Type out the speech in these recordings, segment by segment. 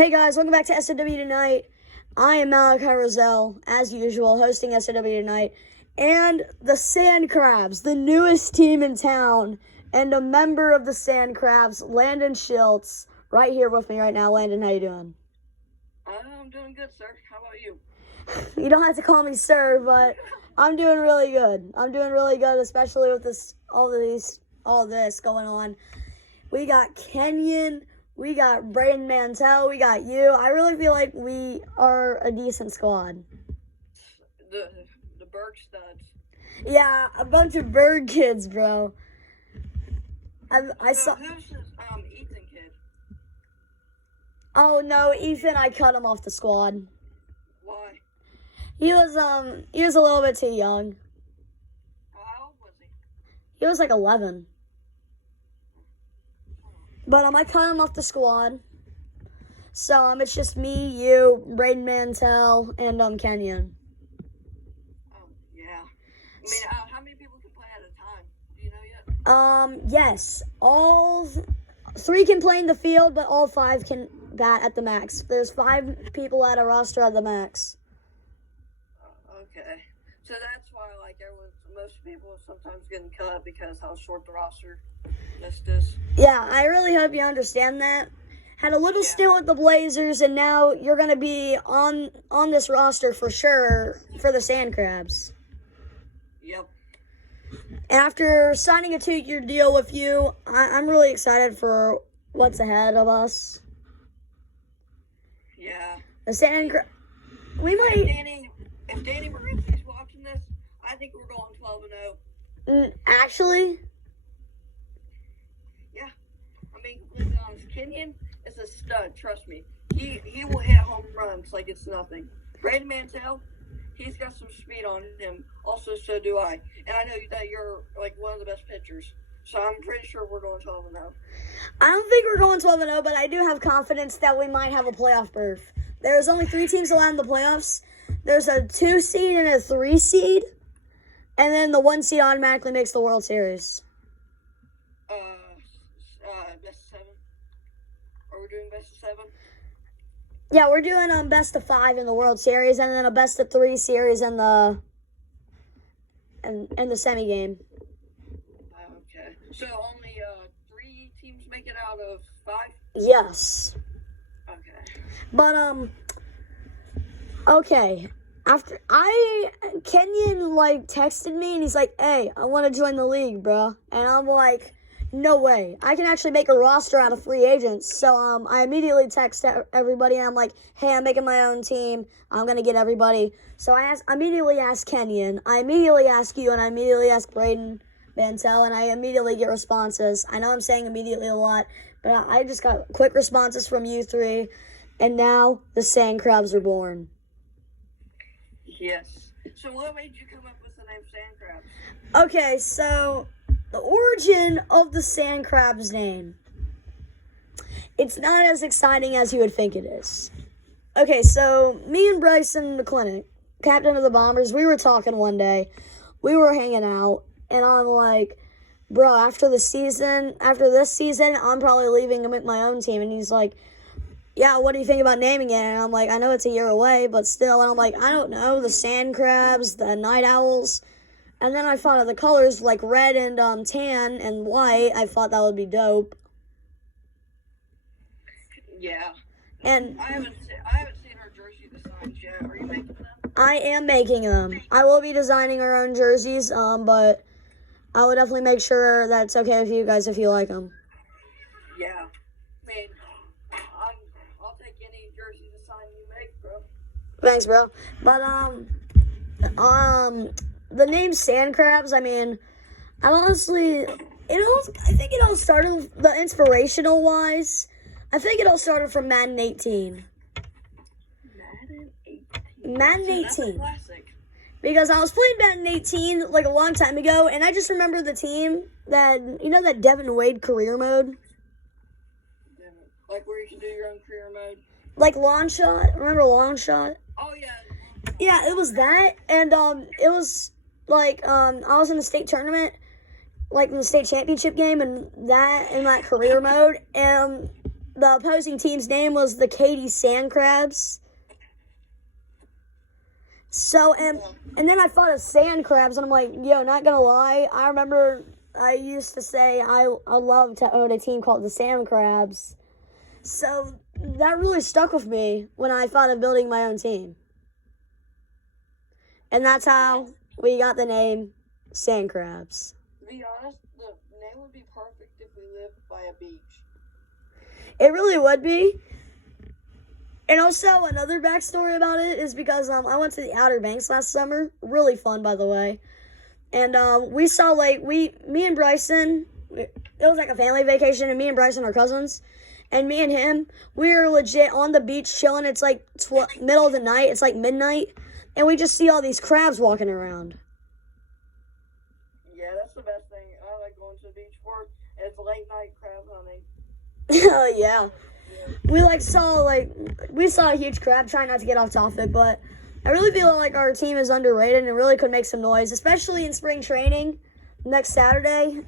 Hey guys, welcome back to SOW Tonight. I am Malachi Roselle, as usual, hosting SOW Tonight. And the Sand Crabs, the newest team in town, and a member of the Sand Crabs, Landon Schiltz, right here with me right now. Landon, how you doing? I'm doing good, sir. How about you? You don't have to call me sir, but I'm doing really good. I'm doing really good, especially with all this going on. We got Kenyon. We got Braden, Mantell, we got you. I really feel like we are a decent squad. The Berg studs. Yeah, a bunch of Berg kids, bro. I saw. Who's this Ethan kid? Oh no, Ethan! I cut him off the squad. Why? He was a little bit too young. How old was he? He was like 11. But I cut him off the squad. So it's just me, you, Braden Mantell, and Kenyon. Oh yeah. I mean, how many people can play at a time? Do you know yet? Yes. All 3 can play in the field, but all 5 can bat at the max. There's 5 people at a roster at the max. Okay. So that's why, like, most people sometimes getting cut because how short the roster list is. Yeah, I really hope you understand that. Had a little stint with the Blazers, and now you're going to be on this roster for sure for the Sand Crabs. Yep. After signing a 2-year deal with you, I'm really excited for what's ahead of us. Yeah. The Sand Crabs, we might... If Danny Marinsky's watching this, I think we're going 12-0. Actually? Yeah. I mean, completely honest, Kenyon is a stud, trust me. He will hit home runs like it's nothing. Braden Mantell, he's got some speed on him. Also, so do I. And I know that you're, like, one of the best pitchers. So I'm pretty sure we're going 12-0. I don't think we're going 12-0, but I do have confidence that we might have a playoff berth. There's only 3 teams allowed in the playoffs. There's a 2 seed and a 3 seed. And then the 1 seed automatically makes the World Series. Best of 7? Are we doing best of 7? Yeah, we're doing best of 5 in the World Series, and then a best of 3 series in the semi game. Okay. So only 3 teams make it out of 5? Yes. Okay. But okay. After Kenyon texted me and he's like, "Hey, I want to join the league, bro." And I'm like, "No way! I can actually make a roster out of free agents." So I immediately text everybody and I'm like, "Hey, I'm making my own team. I'm gonna get everybody." So I immediately asked Kenyon, I immediately asked you, and I immediately asked Braden Mantell, and I immediately get responses. I know I'm saying immediately a lot, but I just got quick responses from you 3, and now the Sand Crabs are born. Yes. So what made you come up with the name Sand Crabs? Okay, so the origin of the Sand Crabs name. It's not as exciting as you would think it is. Okay, so me and Bryson McClintock, captain of the Bombers, we were talking one day. We were hanging out, and I'm like, "Bro, after this season, I'm probably leaving to make my own team." And he's like, "Yeah, what do you think about naming it?" And I'm like, "I know it's a year away, but still." And I'm like, "I don't know, the Sand Crabs, the Night Owls." And then I thought of the colors, like red and tan and white. I thought that would be dope. Yeah. And I haven't seen our jersey designs yet. Are you making them? I am making them. I will be designing our own jerseys, but I will definitely make sure that it's okay with you guys if you like them. Yeah. I mean, I'll take any jersey design you make, bro. Thanks, bro. But the name Sand Crabs, I mean, I think it all started, the inspirational wise, I think it all started from Madden 18. Madden 18. That's a classic. Because I was playing Madden 18 a long time ago, and I just remember the team that Devin Wade career mode? Like where you can do your own career mode? Like Long Shot? Remember Long Shot? Oh, yeah. Yeah, it was that, and it was I was in the state tournament, in the state championship game, and that in career mode, and the opposing team's name was the Katy Sand Crabs. So, and then I thought of sand crabs, and I'm like, yo, not gonna lie, I remember I used to say I love to own a team called the Sand Crabs. So that really stuck with me when I thought of building my own team. And that's how we got the name Sand Crabs. To be honest, the name would be perfect if we lived by a beach. It really would be. And also, another backstory about it is because I went to the Outer Banks last summer. Really fun, by the way. And we saw, like, me and Bryson, it was like a family vacation, and me and Bryson are cousins. And me and him, we were legit on the beach chilling. It's like middle of the night. It's like midnight. And we just see all these crabs walking around. Yeah, that's the best thing. I like going to the beach for. It's late night crab hunting. Yeah. We saw a huge crab. Trying not to get off topic, but I really feel like our team is underrated and really could make some noise, especially in spring training next Saturday.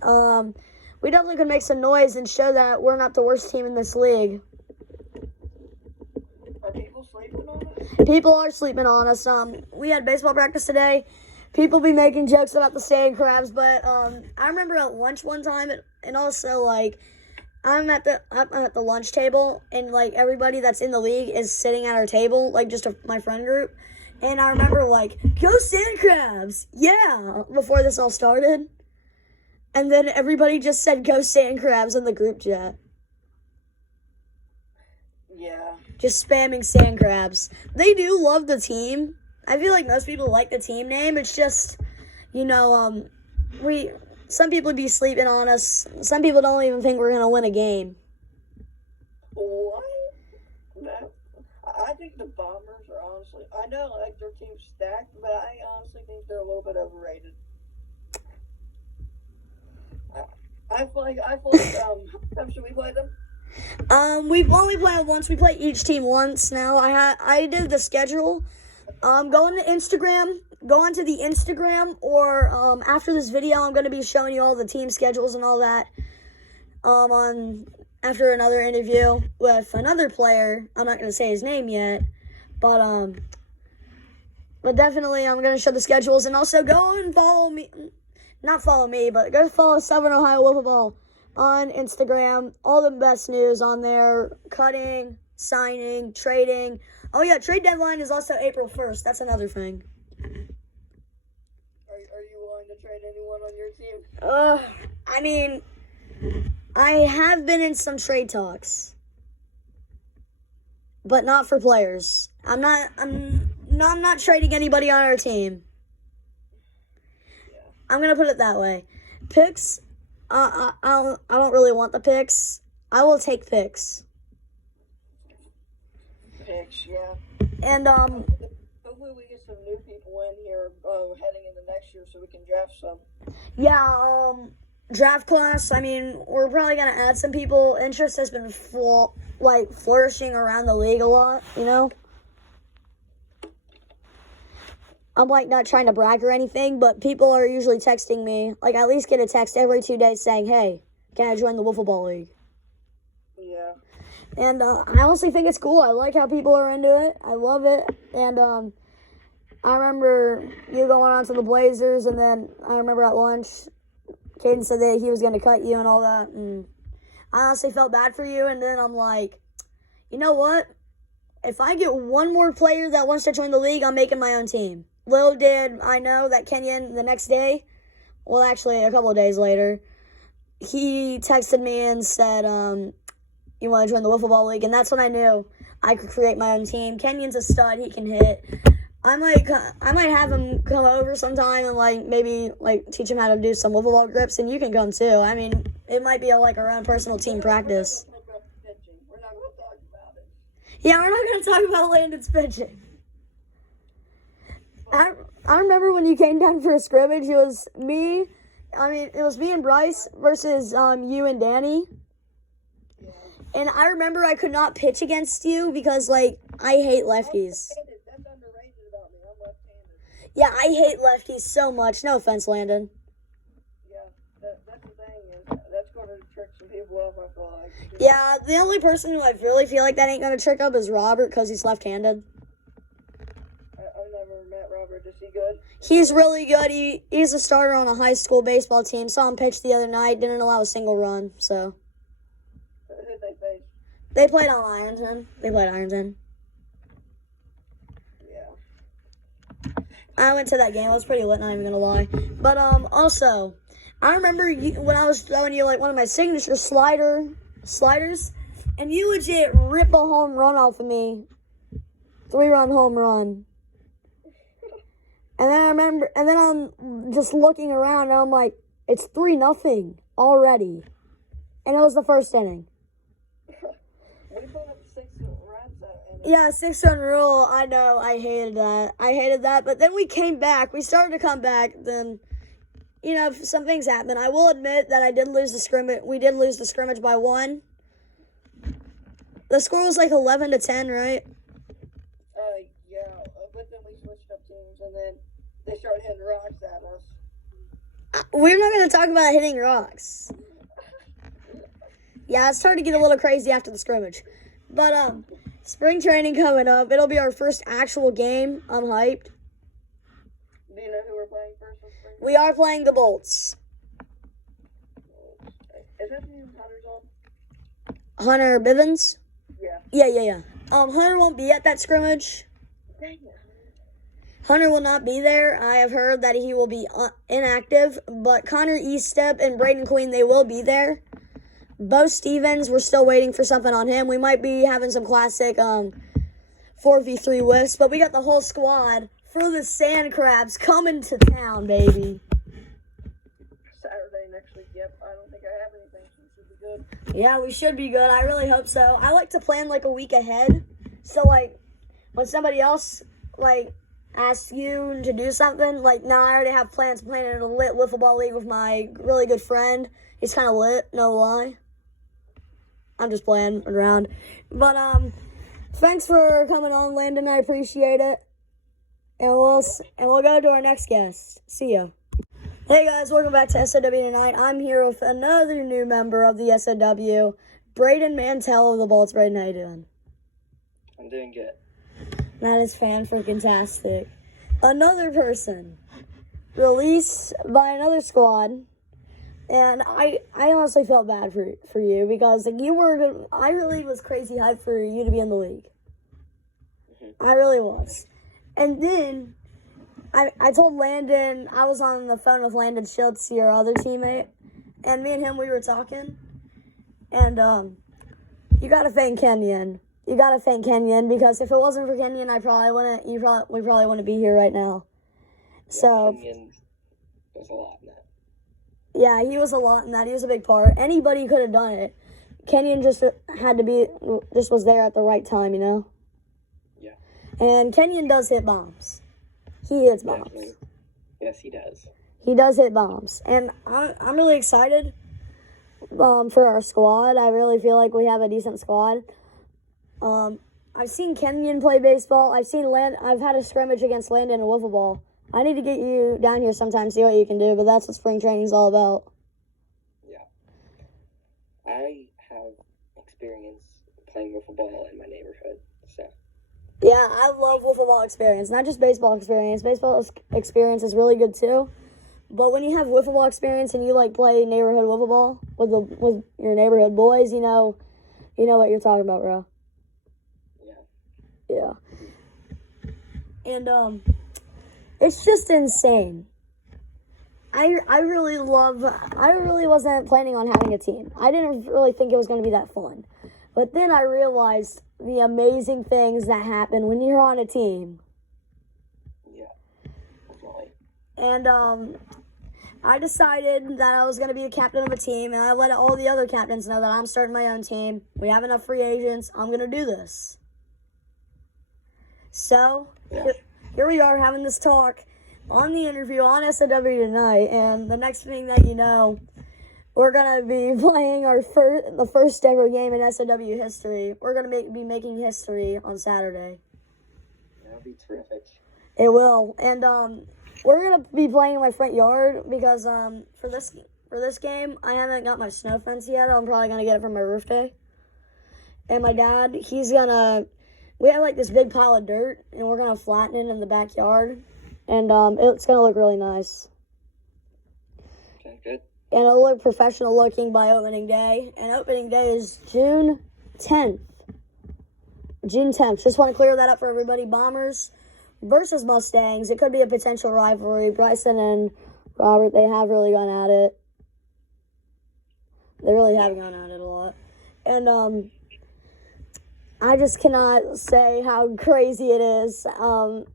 We definitely could make some noise and show that we're not the worst team in this league. Are people sleeping on us? People are sleeping on us. We had baseball practice today. People be making jokes about the sand crabs, but I remember at lunch one time, and also like I'm at the lunch table, and like everybody that's in the league is sitting at our table, like just my friend group. And I remember like, go Sand Crabs, yeah, before this all started. And then everybody just said, go Sand Crabs in the group chat. Yeah. Just spamming Sand Crabs. They do love the team. I feel like most people like the team name. It's just, some people be sleeping on us. Some people don't even think we're going to win a game. What? I think the Bombers are honestly, I know like their team's stacked, but I honestly think they're a little bit overrated. I feel like how should we play them? We've only played once. We play each team once now. I did the schedule. Go on to the Instagram, or after this video, I'm going to be showing you all the team schedules and all that. After another interview with another player. I'm not going to say his name yet, but definitely I'm going to show the schedules, and also go and follow me. Not follow me, but go follow Southern Ohio Wiffle Ball on Instagram. All the best news on there. Cutting, signing, trading. Oh, yeah, trade deadline is also April 1st. That's another thing. Are you willing to trade anyone on your team? I mean, I have been in some trade talks. But not for players. I'm not trading anybody on our team. I'm going to put it that way. Picks, I don't really want the picks. I will take picks. Picks, yeah. And, hopefully we get some new people in here heading into next year so we can draft some. yeah, draft class, I mean, we're probably going to add some people. Interest has been, flourishing around the league a lot, I'm, not trying to brag or anything, but people are usually texting me. I at least get a text every 2 days saying, hey, can I join the Wiffle Ball League? Yeah. And I honestly think it's cool. I like how people are into it. I love it. And I remember you going on to the Blazers, and then I remember at lunch, Caden said that he was going to cut you and all that. And I honestly felt bad for you. And then I'm like, you know what? If I get one more player that wants to join the league, I'm making my own team. Little did I know that Kenyon, the next day, well, actually, a couple of days later, he texted me and said, you want to join the Wiffle Ball League? And that's when I knew I could create my own team. Kenyon's a stud. He can hit. I might have him come over sometime and, maybe teach him how to do some Wiffle Ball grips, and you can come, too. I mean, it might be our own personal team practice. We're not going to talk about it. Yeah, we're not going to talk about Landon's pitching. I remember when you came down for a scrimmage, it was me and Bryce versus you and Danny. Yeah. And I remember I could not pitch against you because, I hate lefties. That's underrated about me. I'm left-handed. Yeah, I hate lefties so much. No offense, Landon. Yeah, that's the thing. Is that's going to trick some people up, I feel like. Yeah, the only person who I really feel like that ain't gonna trick up is Robert because he's left-handed. I've never met Robert. Is he good? He's really good. He's a starter on a high school baseball team. Saw him pitch the other night. Didn't allow a single run. So Who did they face? they played on Ironton. Yeah. I went to that game. It was pretty lit. Not even gonna lie. But also, I remember when I was throwing you like one of my signature sliders, and you legit rip a home run off of me. 3-run home run. And then I remember, and then I'm just looking around, and I'm like, it's 3-0 already, and it was the first inning. We put up 6 runs at Yeah, 6-run rule. I know. I hated that. But then we came back. We started to come back. Then, some things happened. I will admit that I did lose the scrimmage. We did lose the scrimmage by 1. The score was like 11-10, right? Yeah. But then we switched up teams, and then they started hitting rocks at us. We're not going to talk about hitting rocks. Yeah, it started to get a little crazy after the scrimmage. But, spring training coming up. It'll be our first actual game. I'm hyped. Do you know who we're playing first for spring? We are playing the Bolts. Is that the new Hunter's on? Hunter Bivens? Yeah. Yeah. Hunter won't be at that scrimmage. Dang it. Hunter will not be there. I have heard that he will be inactive. But Connor Eastep and Braden Queen, they will be there. Bo Stevens, we're still waiting for something on him. We might be having some classic 4v3 whiffs, but we got the whole squad for the Sand Crabs coming to town, baby. Saturday next week. Yep. I don't think I have anything. So we should be good. Yeah, we should be good. I really hope so. I like to plan like a week ahead. So like when somebody else like asks you to do something, like now I already have plans playing in a lit wiffle ball league with my really good friend. He's kind of lit, no lie. I'm just playing around. But thanks for coming on, Landon. I appreciate it. And we'll go to our next guest. See ya. Hey guys, welcome back to SOW tonight. I'm here with another new member of the SOW, Braden Mantell of the Bolts. Braden, how you doing? I'm doing good. That is fan-freaking-tastic. Another person released by another squad. And I honestly felt bad for you because like I really was crazy hyped for you to be in the league. Mm-hmm. I really was. And then I told Landon, I was on the phone with Landon Schiltz, your other teammate, and me and him, we were talking. And you gotta thank Kenyon. You gotta thank Kenyon because if it wasn't for Kenyon, we probably wouldn't be here right now. Yeah, So Kenyon was a lot in that. yeah, he was a lot in that. He was a big part. Anybody could have done it. Kenyon just was there at the right time, Yeah. And Kenyon does hit bombs. He hits bombs. Definitely. Yes, he does. He does hit bombs. And I'm really excited for our squad. I really feel like we have a decent squad. I've seen Kenyon play baseball. I've had a scrimmage against Landon in wiffle ball. I need to get you down here sometime, see what you can do, but that's what spring training is all about. Yeah. I have experience playing wiffle ball in my neighborhood, so. Yeah, I love wiffle ball experience, not just baseball experience. Baseball experience is really good too. But when you have wiffle ball experience and you like play neighborhood wiffle ball with your neighborhood boys, you know what you're talking about, bro. Yeah. Yeah. And it's just insane. I really wasn't planning on having a team. I didn't really think it was going to be that fun. But then I realized the amazing things that happen when you're on a team. Yeah. Definitely. And I decided that I was going to be a captain of a team, and I let all the other captains know that I'm starting my own team. We have enough free agents. I'm going to do this. So, here we are having this talk on the interview on SOW tonight, and the next thing that you know, we're going to be playing the first ever game in SOW history. We're going to be making history on Saturday. That'll be terrific. It will. And we're going to be playing in my front yard because for for this game. I haven't got my snow fence yet. I'm probably going to get it for my roof day. And my dad, we have like this big pile of dirt, and we're going to flatten it in the backyard. And it's going to look really nice. Okay, good. And it'll look professional looking by opening day. And opening day is June 10th. June 10th. Just want to clear that up for everybody. Bombers versus Mustangs. It could be a potential rivalry. Bryson and Robert, they have really gone at it. They really have gone at it a lot. And I just cannot say how crazy it is.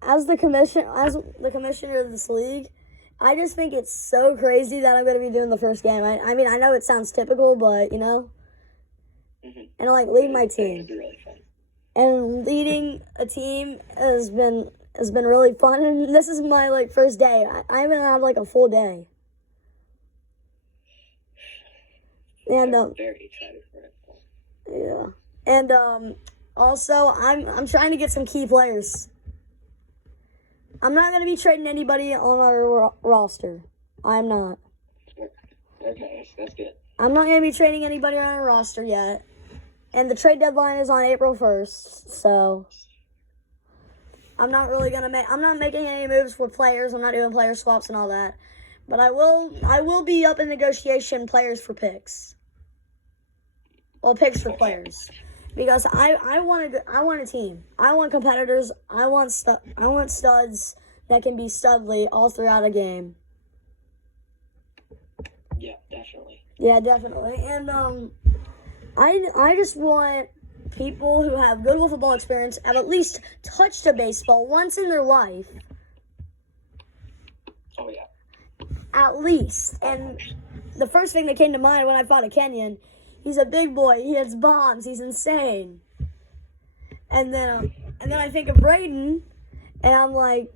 As the commissioner of this league, I just think it's so crazy that I'm going to be doing the first game. I mean, I know it sounds typical, but, you know. Mm-hmm. And I like leading my team. It'd be really fun. And leading a team has been really fun. And this is my, like, first day. I haven't had, like, a full day. And, I'm very excited for it. yeah. And, also, I'm trying to get some key players. I'm not going to be trading anybody on our roster. I'm not. Okay, that's good. I'm not going to be trading anybody on our roster yet. And the trade deadline is on April 1st, so I'm not really going to I'm not making any moves with players. I'm not doing player swaps and all that. But I will be up in negotiation players for picks. Well, picks for players. Because I want a team. I want competitors. I want studs that can be studly all throughout a game. Yeah, definitely. Yeah, definitely. And I just want people who have good football experience, have at least touched a baseball once in their life. Oh yeah. At least. And the first thing that came to mind when I thought of Kenyon, he's a big boy. He hits bombs. He's insane. And then I think of Braden, and I'm like,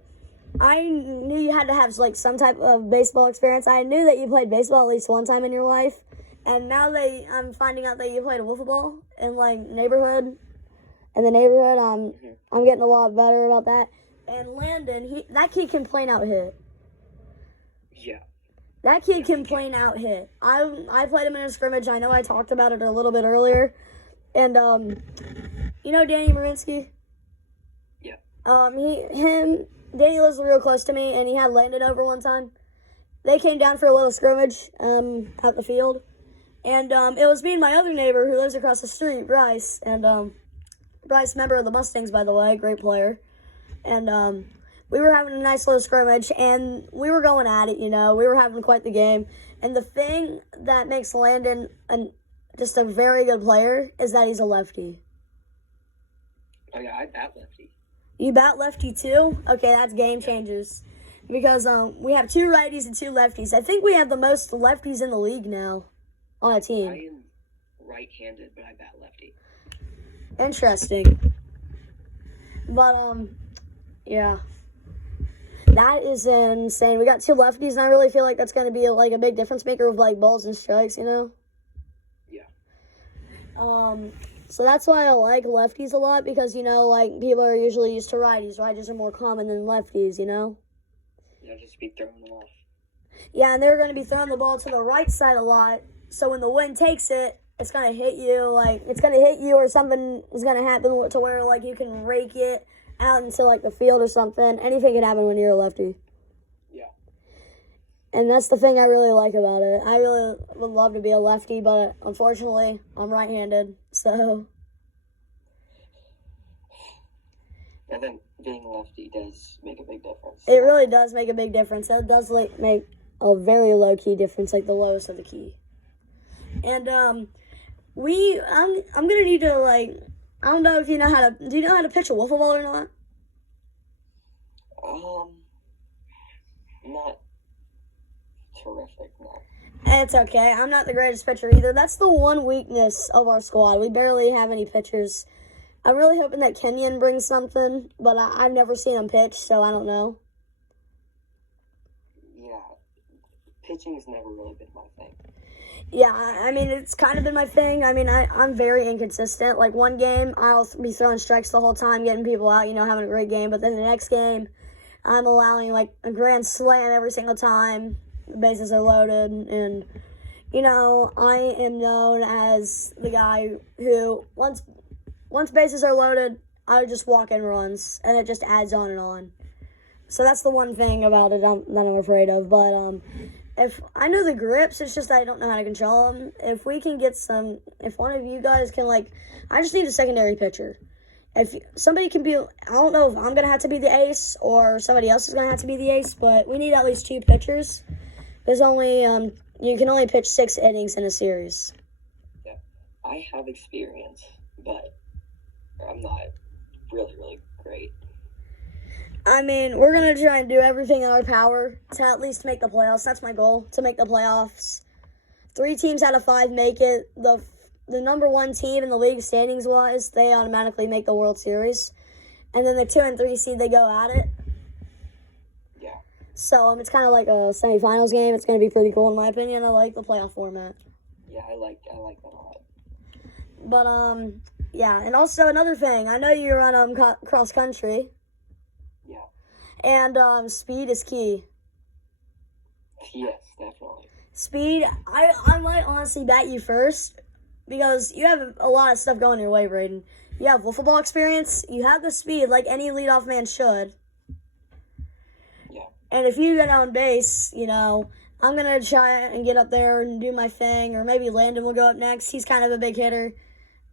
I knew you had to have like some type of baseball experience. I knew that you played baseball at least one time in your life, and now that I'm finding out that you played wiffle ball in like neighborhood, I'm getting a lot better about that. And Landon, that kid can plane out hit. Yeah. That kid can plane out hit. I played him in a scrimmage. I know I talked about it a little bit earlier. And, you know Danny Marinsky? Yeah. Danny lives real close to me, and he had Landon over one time. They came down for a little scrimmage at the field. And it was me and my other neighbor who lives across the street, Bryce. And Bryce, member of the Mustangs, by the way, great player. And we were having a nice little scrimmage, and we were going at it, you know. We were having quite the game. And the thing that makes Landon just a very good player is that he's a lefty. Oh, yeah, I bat lefty. You bat lefty, too? Okay, that's game changers. Because we have 2 righties and 2 lefties. I think we have the most lefties in the league now on a team. I am right-handed, but I bat lefty. Interesting. But, yeah. That is insane. We got 2 lefties, and I really feel like that's going to be like a big difference maker with like balls and strikes, you know? Yeah. So that's why I like lefties a lot, because, you know, like, people are usually used to righties. Righties are more common than lefties, you know? You'll just be throwing them off. Yeah, and they're going to be throwing the ball to the right side a lot, so when the wind takes it, it's going to hit you, or something is going to happen to where, like, you can rake it out into, like, the field or something. Anything can happen when you're a lefty. Yeah. And that's the thing I really like about it. I really would love to be a lefty, but unfortunately, I'm right-handed, so. And then being lefty does make a big difference. It really does make a big difference. It does make a very low-key difference, like the lowest of the key. And I'm gonna need to, like, I don't know if you know do you know how to pitch a wiffle ball or not? Not terrific, no. It's okay. I'm not the greatest pitcher either. That's the one weakness of our squad. We barely have any pitchers. I'm really hoping that Kenyon brings something, but I've never seen him pitch, so I don't know. Yeah, pitching's never really been my thing. Yeah, I mean, it's kind of been my thing. I mean, I'm very inconsistent. Like, one game, I'll be throwing strikes the whole time, getting people out, you know, having a great game. But then the next game, I'm allowing, like, a grand slam every single time. The bases are loaded, and you know, I am known as the guy who, once bases are loaded, I just walk in runs, and it just adds on and on. So that's the one thing about it that I'm afraid of. But if I know the grips, it's just that I don't know how to control them. If we can get some, if one of you guys can, like, I just need a secondary pitcher. If somebody can be, I don't know if I'm going to have to be the ace or somebody else is going to have to be the ace, but we need at least 2 pitchers. There's only, you can only pitch 6 innings in a series. Yeah, I have experience, but I'm not really, really great. I mean, we're going to try and do everything in our power to at least make the playoffs. That's my goal, to make the playoffs. 3 teams out of 5 make it. The number 1 team in the league standings-wise, they automatically make the World Series. And then the 2 and 3 seed, they go at it. Yeah. So it's kind of like a semifinals game. It's going to be pretty cool in my opinion. I like the playoff format. Yeah, I like that a lot. But, yeah. And also another thing. I know you run cross-country. Yeah. And speed is key. Yes, definitely. Speed, I might honestly bat you first because you have a lot of stuff going your way, Braden. You have wiffle ball experience. You have the speed like any leadoff man should. Yeah. And if you get on base, you know, I'm going to try and get up there and do my thing, or maybe Landon will go up next. He's kind of a big hitter.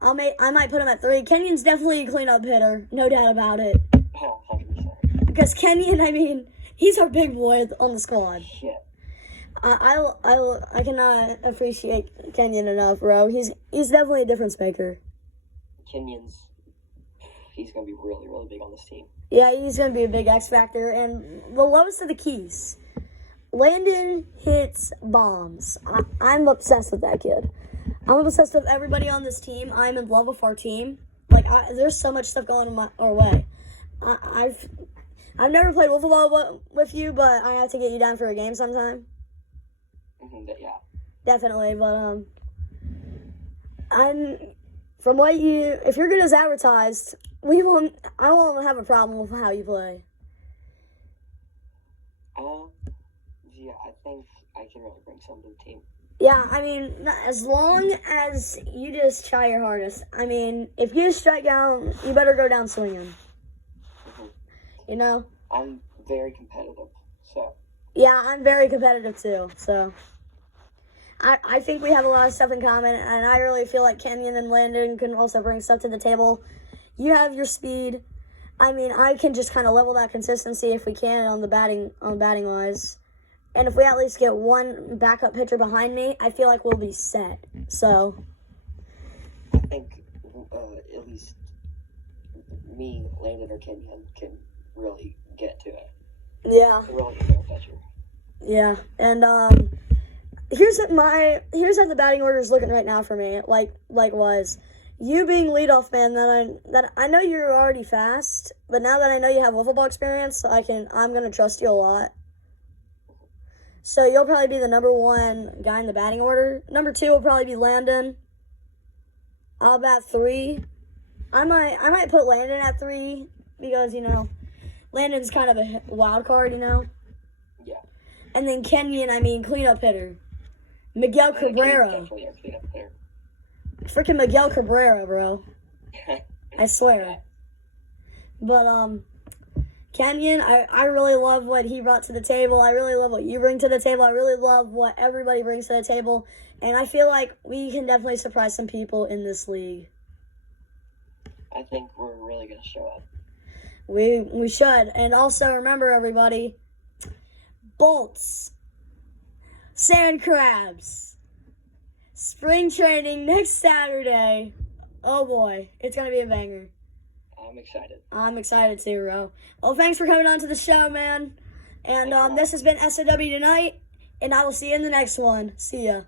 I might put him at 3. Kenyon's definitely a cleanup hitter, no doubt about it. Oh, 100%. Because Kenyon, I mean, he's our big boy on the squad. Yeah. I cannot appreciate Kenyon enough, bro. He's definitely a difference maker. He's going to be really, really big on this team. Yeah, he's going to be a big X factor. And the lowest of the keys, Landon hits bombs. I'm obsessed with that kid. I'm obsessed with everybody on this team. I'm in love with our team. Like, there's so much stuff going our way. I've never played wiffle ball with you, but I have to get you down for a game sometime. Yeah. Definitely, but if you're good as advertised, I won't have a problem with how you play. Yeah, I think I can really bring some to the team. Yeah, I mean, as long as you just try your hardest. I mean, if you strike out, you better go down swinging. You know? I'm very competitive, so. Yeah, I'm very competitive too, so. I think we have a lot of stuff in common, and I really feel like Kenyon and Landon can also bring stuff to the table. You have your speed. I mean, I can just kind of level that consistency if we can on the batting wise. And if we at least get one backup pitcher behind me, I feel like we'll be set. So. I think at least me, Landon, or Kenyon can really get to it. Yeah. Really get to a pitcher. Yeah, and here's how the batting order is looking right now for me. Likewise, you being leadoff man, that I know you're already fast, but now that I know you have wiffle ball experience, I'm gonna trust you a lot. So you'll probably be the number 1 guy in the batting order. Number 2 will probably be Landon. I'll bat 3. I might put Landon at 3 because, you know, Landon's kind of a wild card, you know. Yeah. And then Kenyon, cleanup hitter. Miguel Cabrera. Definitely a cleanup hitter. Freaking Miguel Cabrera, bro. I swear. But, Kenyon, I really love what he brought to the table. I really love what you bring to the table. I really love what everybody brings to the table. And I feel like we can definitely surprise some people in this league. I think we're really going to show up. We should. And also, remember, everybody, bolts, sand crabs, spring training next Saturday. Oh, boy. It's going to be a banger. I'm excited. I'm excited too, bro. Well, thanks for coming on to the show, man. And this has been SOW tonight, and I will see you in the next one. See ya.